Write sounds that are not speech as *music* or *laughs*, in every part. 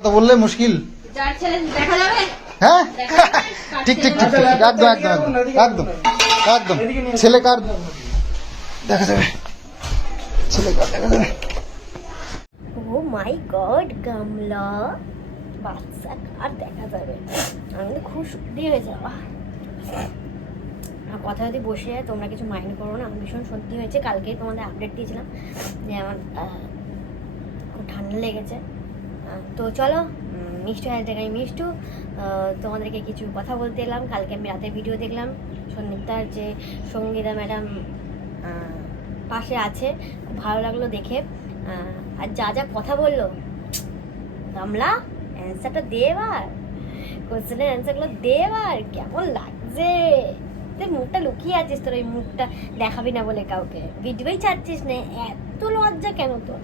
কথা বললে মুশকিল। হ্যাঁ? *laughs* ঠিক ঠিক ঠিক ঠিক, একদম একদম একদম। একদম একদম। ছেলে কার? দেখা যাবে। ছেলে কার? দেখা যাবে। ও মাই গড গামলা। বাচ্চা কার দেখা যাবে? আমি তো খুব সত্যি হয়েছে বাবা আর কথা যদি বসে যায় তোমরা কিছু মাইন্ড করো না। আমি ভীষণ সত্যি হয়েছে। কালকেই তোমাদের আপডেট দিয়েছিলাম যে আমার খুব ঠান্ডা লেগেছে। তো চলো মিষ্টু হ্যাঁ দেখাই মিষ্টু তোমাদেরকে কিছু কথা বলতে এলাম। কালকে আমি রাতে ভিডিও দেখলাম। সন্ধ্যিতার যে সঙ্গীতা ম্যাডাম পাশে আছে, ভালো লাগল দেখে। আর যা যা কথা বলল গামলা অ্যান্সারটা দে এবার। কোশ্চেনের অ্যান্সারগুলো দে এবার। কেমন লাগছে? তুই মুখটা লুকিয়ে আছিস তোর ওই মুখটা দেখাবি না বলে কাউকে। ভিডিওই ছাড়ছিস না, এত লজ্জা কেন তোর?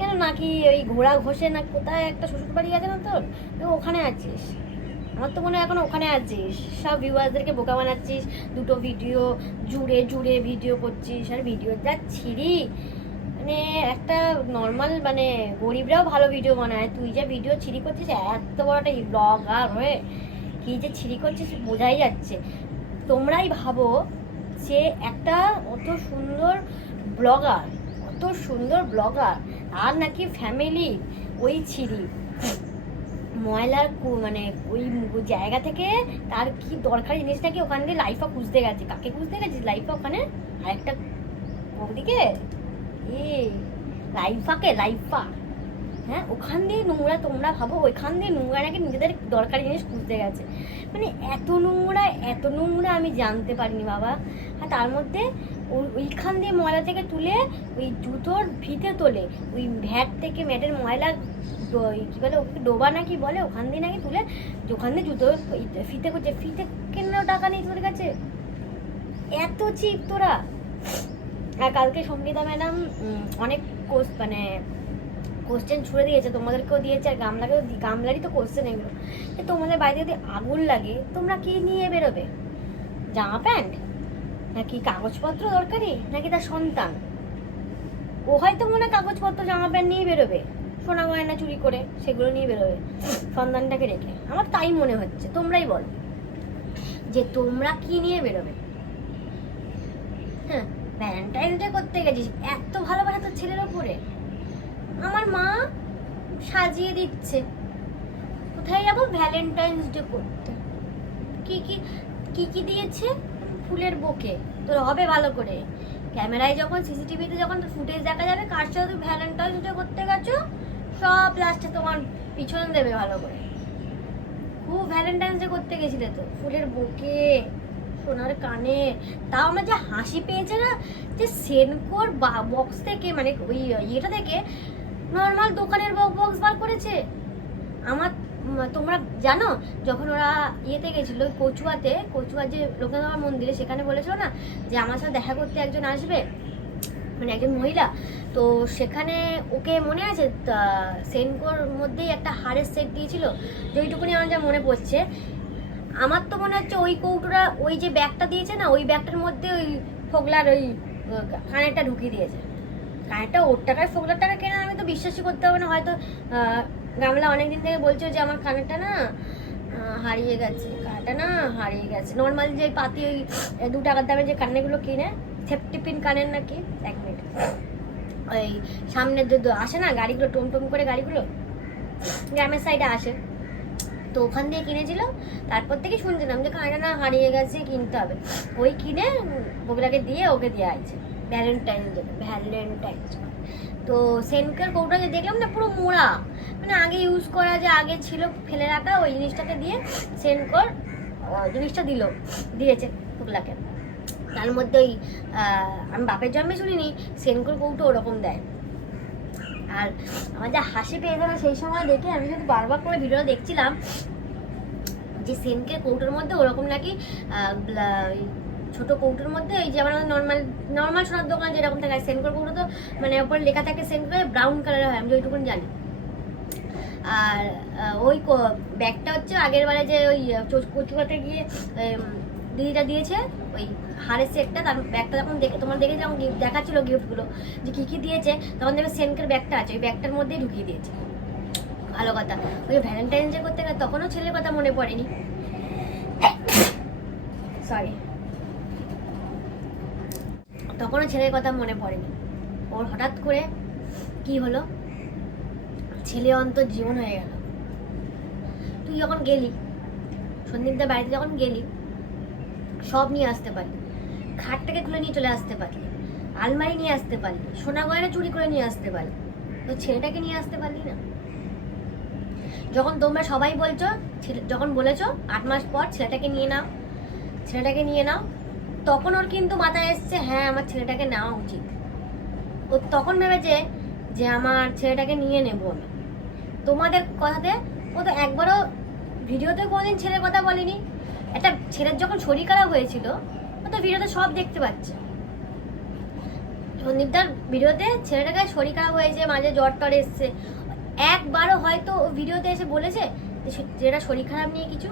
কেন নাকি ওই ঘোড়া ঘষে না কোথায় একটা শ্বশুর বাড়ি আছে না তোর? ওখানে আছিস। আমার তো মনে হয় এখন ওখানে আছিস। সব ভিউয়ার্সদেরকে বোকা বানাচ্ছিস, দুটো ভিডিও জুড়ে জুড়ে ভিডিও করছিস, আর ভিডিও যা ছিঁড়ি। মানে একটা নর্মাল মানে গরিবরাও ভালো ভিডিও বানায়। তুই যে ভিডিও ছিঁড়ি করছিস, এত বড় একটা ব্লগার হয়ে। কি যে ছিঁড়ি করছিস বোঝাই যাচ্ছে। তোমরাই ভাবো যে একটা অত সুন্দর ব্লগার অত সুন্দর ব্লগার আর নাকি ফ্যামিলি ওই ছিঁড়ি। ময়লার মানে ওই জায়গা থেকে তার কি দরকারি জিনিসটাকে ওখান দিয়ে লাইফা খুঁজতে গেছে। কাকে খুঁজতে গেছে? লাইফা ওখানে? আরেকটা ওদিকে এ, লাইফাকে, লাইফা। হ্যাঁ ওখান দিয়ে নোংরা তোমরা ভাবো, ওইখান দিয়ে নোংরা নাকি নিজেদের দরকারি জিনিস খুঁজতে গেছে। মানে এত নোংরা এত নোংরা আমি জানতে পারিনি বাবা। আর তার মধ্যে ওইখান দিয়ে ময়লা থেকে তুলে ওই জুতোর ফিতে তোলে। ওই ভ্যাট থেকে ম্যাটের ময়লা কি বলে ওকে ডোবা নাকি বলে ওখান দিয়ে নাকি তুলে ওখান দিয়ে জুতো ফিতে করছে ফিতে কেনারও টাকা নেই তোর কাছে এত চিপ তোরা। আর কালকে সঙ্গীতা ম্যাডাম অনেক কোর্স মানে কোশ্চেন ছুড়ে দিয়েছে, তোমাদেরকেও দিয়েছে আর গামলাকেও গামলারই তো কোশ্চেন এগুলো। তোমাদের বাড়িতে যদি আগুন লাগে, তোমরা কি নিয়ে বেরোবে? জামা প্যান্ট? নাকি কাগজপত্র দরকারি? নাকি তার সন্তান? ও হয়তো মনে কাগজপত্র, জামা প্যান্ট নিয়ে বেরোবে। সোনা গয়না চুরি করে সেগুলো নিয়ে বেরোবে, সন্তানটাকে রেখে। আমার তাই মনে হচ্ছে, তোমরাই বলো যে তোমরা কি নিয়ে বেরোবে? হ্যাঁ ভ্যালেন্টাইন ডে করতে গেছিস, এত ভালোবাসা তোর ছেলের ওপরে। আমার মা সাজিয়ে দিচ্ছে। কোথায় যাব? ভ্যালেন্টাইন্স ডে করতে। কি কি কি কি দিয়েছে? ফুলের বুকে। তোর হবে ভালো করে। ক্যামেরায় যখন, সিসিটিভিতে যখন ফুটেজ দেখা যাবে, কার সাথে তুমি ভ্যালেন্টাইন্স ডে করতে গেছো, সব লাস্টে তোমার পিছন দেবে ভালো করে। খুব ভ্যালেন্টাইন্স ডে করতে গেছিলে তো, ফুলের বুকে, সোনার কানে। তাও আমরা যে হাসি পেয়েছে না, যে সেনকোর বক্স থেকে মানে ওই ইয়েটা থেকে নর্মাল দোকানের বক্স বার করেছে। আমার তোমরা জানো, যখন ওরা ইয়েতে গেছিল, কচুয়াতে কচুয়া যে লোকনাথ মন্দিরে, সেখানে বলেছিল না যে আমার সাথে দেখা করতে একজন আসবে? মানে একজন মহিলা। তো সেখানে ওকে মনে আছে সেনকোর মধ্যেই একটা হারের সেট দিয়েছিল? যেইটুকুনি আমার যা মনে পড়ছে। আমার তো মনে হচ্ছে ওই কৌটোটা, ওই যে ব্যাগটা দিয়েছে না, ওই ব্যাগটার মধ্যে ওই ফোগলার ওই কানেরটা ঢুকিয়ে দিয়েছে। কানেরটা ওর টাকায় ফোগলার টাকা কেনা, আমি তো বিশ্বাসই করতে হবে না, হয়তো গামলা অনেকদিন থেকে বলছো যে আমার কানেরটা না হারিয়ে গেছে কানেরটা না হারিয়ে গেছে। নর্মাল যে পাতি ওই দু টাকার দামে যে কানেরগুলো কিনে সেফটি পিন কানের নাকি? এক মিনিট ওই সামনে যে আসে না গাড়িগুলো, টম টম করে গাড়িগুলো? গ্রামের সাইডে আসে। তো ওখান দিয়ে কিনেছিল, তারপর থেকে শুনছিলাম যে কাঁটা না হারিয়ে গেছে, কিনতে হবে। ওই কিনে বগুলাকে দিয়ে ওকে দেওয়া আছে ভ্যালেন্টাইন ভ্যালেন্টাইন তো সেনকের কৌটা যে দেখলাম না, পুরো মোড়া। মানে আগে ইউজ করা যে আগে ছিল ফেলে রাখা, ওই জিনিসটাকে দিয়ে সেন্টকর জিনিসটা দিল, দিয়েছে বগুলাকে তার মধ্যে ওই আমি বাপের জন্মে শুনিনি সেনকর কৌটো ওরকম দেয়। আর আমার যা হাসি পেয়েছে না, সেই সময় দেখে আমি শুধু বারবার করে ভিডিও দেখছিলাম যে সেনকে কৌটোর মধ্যে ওরকম নাকি ছোট কৌটোর মধ্যে, এই যে আমাদের নর্মাল নর্মাল সোনার দোকান যেরকম থাকে সেনকর কৌটো তো মানে ওপরে লেখা থাকে সেনকর ব্রাউন কালারের হয়, আমি ওইটুকুন জানি। আর ওই ব্যাগটা হচ্ছে আগের বারে যে ওই কচুকাতে গিয়ে দিদিটা দিয়েছে, ওই হারের সেটটা তার ব্যাগটা যখন দেখে, তোমার দেখে যখন দেখাচ্ছিল গিফটগুলো যে কী কী দিয়েছে, তখন দেখবে সেনকের ব্যাগটা আছে, ওই ব্যাগটার মধ্যেই ঢুকিয়ে দিয়েছে। ভালো কথা। ওই ভ্যালেন্টাইন ডে করতে গেলে, তখনও ছেলের কথা মনে পড়েনি। *coughs* সরি তখনও ছেলের কথা মনে পড়েনি। ওর হঠাৎ করে কি হলো? ছেলে অন্তর জীবন হয়ে গেল। তুই যখন গেলি, সন্দীপদের বাড়িতে যখন গেলি, সব নিয়ে আসতে পারলি। খাটটাকে খুলে নিয়ে চলে আসতে পারলি। আলমারি নিয়ে আসতে পারলি। সোনা গয়না চুরি করে নিয়ে আসতে পারলি। তো ছেলেটাকে নিয়ে আসতে পারলি না? যখন তোমরা সবাই বলছো যখন বলেছ, আট মাস পর ছেলেটাকে নিয়ে নাও। ছেলেটাকে নিয়ে নাও। তখন ওর কিন্তু মাথায় এসছে হ্যাঁ আমার ছেলেটাকে নেওয়া উচিত। ও তখন ভেবেছে যে আমার ছেলেটাকে নিয়ে নেব আমি। তোমাদের কথাতে, ও তো একবারও ভিডিওতে কোনোদিন ছেলের কথা বলেনি। একটা ছেলের যখন শরীর খারাপ হয়েছিল, ও তো ভিডিওতে সব দেখতে পাচ্ছে। সন্দীপদার ভিডিওতে ছেলেটাকে শরীর খারাপ হয়েছে, মাঝে জ্বর টর এসছে। একবারও হয়তো ভিডিওতে এসে বলেছে যে ছেলেটা শরীর খারাপ নিয়ে কিছু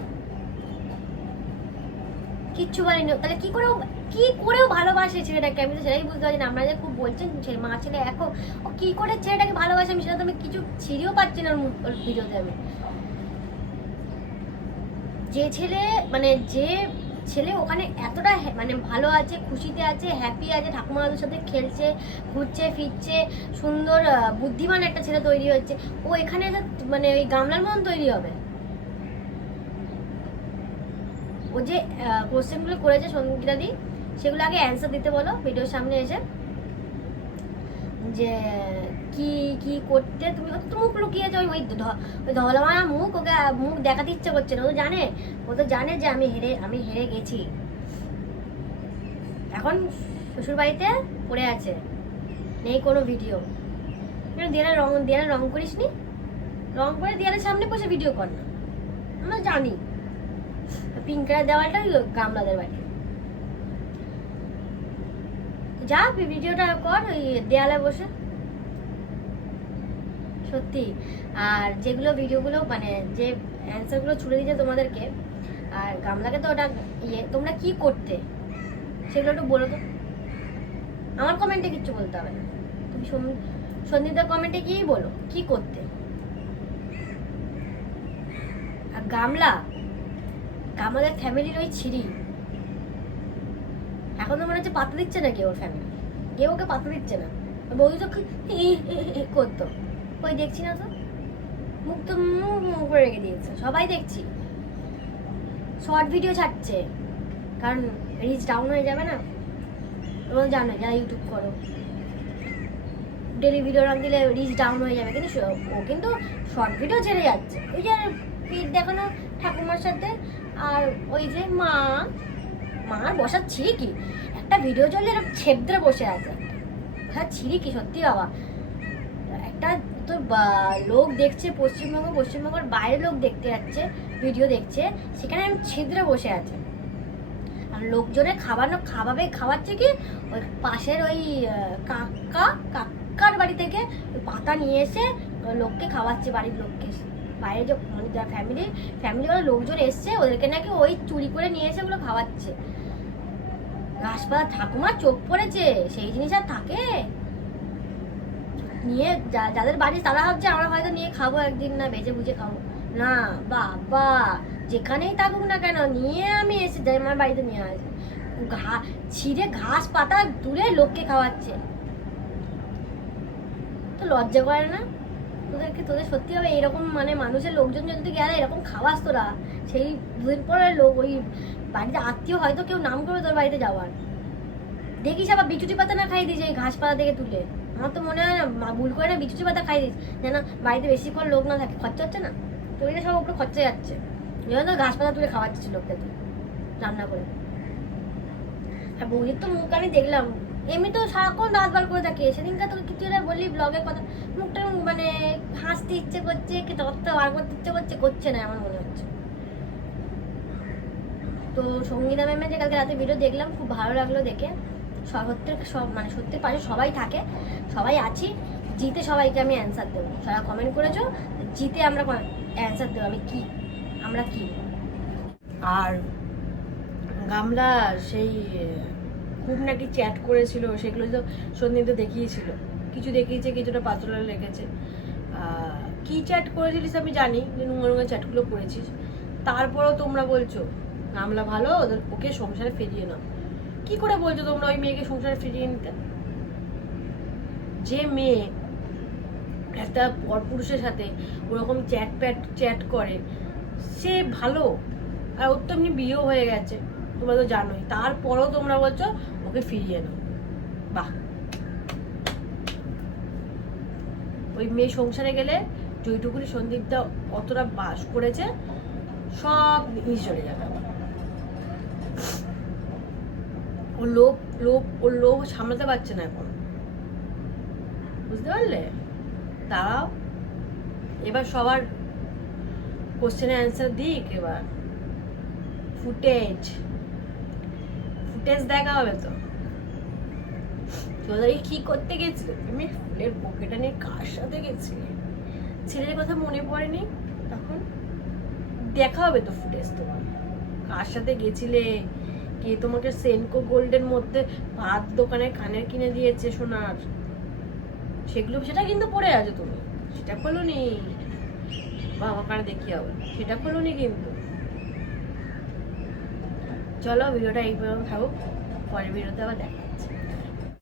কিচ্ছু বলেনি। তাহলে কি করেও কি করেও ভালোবাসে ছেলেটাকে? আমি তো সেটাই বুঝতে পারছি না। আপনারা যে খুব বলছেন, ছেলে, মা, ছেলে এখন ও কি করে ছেলেটাকে ভালোবাসে আমি সেটা তো আমি কিছু ছিঁড়েও পাচ্ছি না ওর ভিডিওতে আমি। যে ছেলে মানে যে ছেলে ওখানে এতটা মানে ভালো আছে, খুশিতে আছে হ্যাপি আছে ঠাকুমা দাদুর সাথে খেলছে, ঘুরছে, ফিরছে, সুন্দর বুদ্ধিমান একটা ছেলে তৈরি হচ্ছে, ও এখানে মানে ওই গামলার মতন তৈরি হবে? ও যে কোশ্চেনগুলো করেছে সঙ্গীতাদি সেগুলো আগে অ্যান্সার দিতে বলো, ভিডিওর সামনে এসে। যে, কি কি করতে, তুমি তো মুখ লুকিয়েছে ওই ওই ধ- মুখ, ওকে মুখ দেখাতে ইচ্ছে করছে না। ও জানে, ও তো জানে যে আমি হেরে আমি হেরে গেছি। এখন শ্বশুর বাড়িতে পড়ে আছে। নেই কোনো ভিডিও দেয়ালে রং দেয়ালে রং করিস নি রং করে দেয়ালের সামনে বসে ভিডিও কর না। আমরা জানি। পিঙ্ক কালার দেওয়ালটা গামলাদের বাড়ি। যা ভিডিওটা কর ওই দেয়ালে বসে। সত্যি। আর যেগুলো ভিডিওগুলো মানে যে অ্যান্সারগুলো ছুড়ে দিয়েছে তোমাদেরকে, আর গামলাকে তো ওটা ইয়ে তোমরা কি করতে? সেগুলো একটু বলো তো। আমার কমেন্টে কিচ্ছু বলতে হবে না। তুমি সন্দীপদার কমেন্টে গিয়েই বলো, কি করতে? আর গামলা? আমাদের ফ্যামিলির ওই ছিরি এখন তো মনে হচ্ছে পাত্তা দিচ্ছে না কেউ ওর ফ্যামিলি কেউ ওকে পাত্তা দিচ্ছে না। বৌদি তো করতো। ওই দেখছি না তো? মুখ তো মুখ মুখ করে রেখে দিয়েছে। সবাই দেখছি। শর্ট ভিডিও ছাড়ছে। কারণ রিচ ডাউন হয়ে যাবে না। তোমরা জানো, যারা ইউটিউব করো। ডেলি ভিডিও না দিলে রিচ ডাউন হয়ে যাবে। কিন্তু ও কিন্তু শর্ট ভিডিও ছেড়ে যাচ্ছে। ওই যে পিঠ দেখানো ঠাকুমার সাথে আর ওই যে মা মার বসার ছিঁড়ি কি? একটা ভিডিও চললে এরকম ছেদ্রে বসে আছে। হ্যাঁ ছিঁড়ি কি সত্যি বাবা? একটা তো লোক দেখছে, পশ্চিমবঙ্গ, পশ্চিমবঙ্গের বাইরে লোক দেখতে যাচ্ছে ভিডিও দেখছে, সেখানে আমি ছিদ্রে বসে আছে। আর লোকজনের খাওয়ানো খাওয়াবে খাওয়াচ্ছে কি? ওই পাশের ওই কাকা, কাকার বাড়ি থেকে পাতা নিয়ে এসে লোককে খাওয়াচ্ছে, বাড়ির লোককে। বাইরে যে মানে যারা ফ্যামিলি ফ্যামিলিওয়ালা লোকজন এসছে, ওদেরকে নাকি ওই চুরি করে নিয়ে এসে ওগুলো খাওয়াচ্ছে। গাছপালা ঠাকুমার চোখ পড়েছে, সেই জিনিস আর থাকে। নিয়ে যাদের বাড়ি তারা ভাবছে, আমরা হয়তো নিয়ে খাব একদিন না বেজে বুঝে খাব। না, বাবা, যেখানেই থাকুক না কেন, নিয়ে আমি এসে যাই, আমার বাড়িতে নিয়ে আসি। ঘা, ছিঁড়ে ঘাস পাতা দূরে লোককে খাওয়াচ্ছে। তো লজ্জা করে না? তোদেরকে, তোদের সত্যি হবে, এরকম মানে মানুষের লোকজন যদি গেলে, এরকম খাওয়াস তোরা। সেই দুদিন পরে লোক, ওই বাড়িতে আত্মীয় হয়তো কেউ নাম করে তোর বাড়িতে যাওয়ার। দেখিস আবার বিচুটি পাতা না খাই দিস এই ঘাস পাতা থেকে তুলে। আমার তো মনে হয় না ভুল করে না বিচুটি পাতা খাই দিস যেন বাড়িতে বেশিক্ষণ লোক না থাকে। খরচা হচ্ছে না? তো এটা সব উপরে খরচা যাচ্ছে। যেন তো ঘাস পাতা তুলে খাওয়াচ্ছিস লোককে তুই রান্না করে। আর বৌদির তো মুখ আমি দেখলাম। এমনি তো সারাক্ষণ রাত বার করে থাকে সেদিনকে তোকে কিছু একটা বললি ব্লগের কথা। মুখটা মানে হাসতে ইচ্ছে করছে, কি তত্ত্ব বার করতে ইচ্ছে করছে করছে না আমার মনে হচ্ছে। তো সঙ্গীতা ম্যামের যে কালকে রাতে ভিডিও দেখলাম, খুব ভালো লাগল দেখে। সত্যের সব মানে সত্যির পাশে সবাই থাকে, সবাই আছি, জিতে সবাইকে আমি অ্যান্সার দেবো। যারা কমেন্ট করেছ, জিতে আমরা অ্যান্সার দেবো, আমি কি, আমরা কি? আর গামলা সেই খুব নাকি চ্যাট করেছিল, সেগুলো তো সন্দীপ তো দেখিয়েছিল। কিছু দেখিয়েছে, কিছুটা পাতলা লেগেছে কি চ্যাট করেছিলিস আমি জানি, যে নোংরা নোংরা চ্যাটগুলো করেছিস। তারপরেও তোমরা বলছো গামলা ভালো, ওদের ওকে সংসারে ফিরিয়ে নাও। কি করে বলছো তোমরা ওই মেয়েকে সংসারে ফিরিয়ে নিতে? যে মেয়ে একটা পরপুরুষের সাথে ওরকম চ্যাট প্যাট, চ্যাট করে, সে ভালো। আর ওর তো এমনি বিয়েও হয়ে গেছে, তোমরা তো জানোই। তারপরেও তোমরা বলছো ওকে ফিরিয়ে নাও বাহ ওই মেয়ে সংসারে গেলে যেইটুকুনি সন্দীপদা অতটা বাস করেছে, সব নিয়ে চলে যাবে। ও লোভ লোভ ওর লোভ সামলাতে পারছে না এখন। বুঝতে পারলে? দাঁড়াও। এবার সবার কোশ্চেনের অ্যান্সার দিক এবার। ফুটেজ ফুটেজ দেখা হবে তো। তোদের কি করতে গেছিলে? তুমি ফুলের পকেটা নিয়ে কার সাথে গেছিলে ছেলের কথা মনে পড়েনি? তখন দেখা হবে তো ফুটেজ তোমার। কার সাথে গেছিলে? কে তোমাকে সেনকো গোল্ডের মধ্যে ভাত দোকানে কানের কিনে দিয়েছে সোনার? সেগুলো সেটা কিন্তু পড়ে আছে তুমি। সেটা খোলো নি বাবা কানে দেখি হবে সেটা খোলো নি কিন্তু। চলো, ভিডিওটা এই পর্যন্ত থাকুক। পরের ভিডিওতে আবার দেখা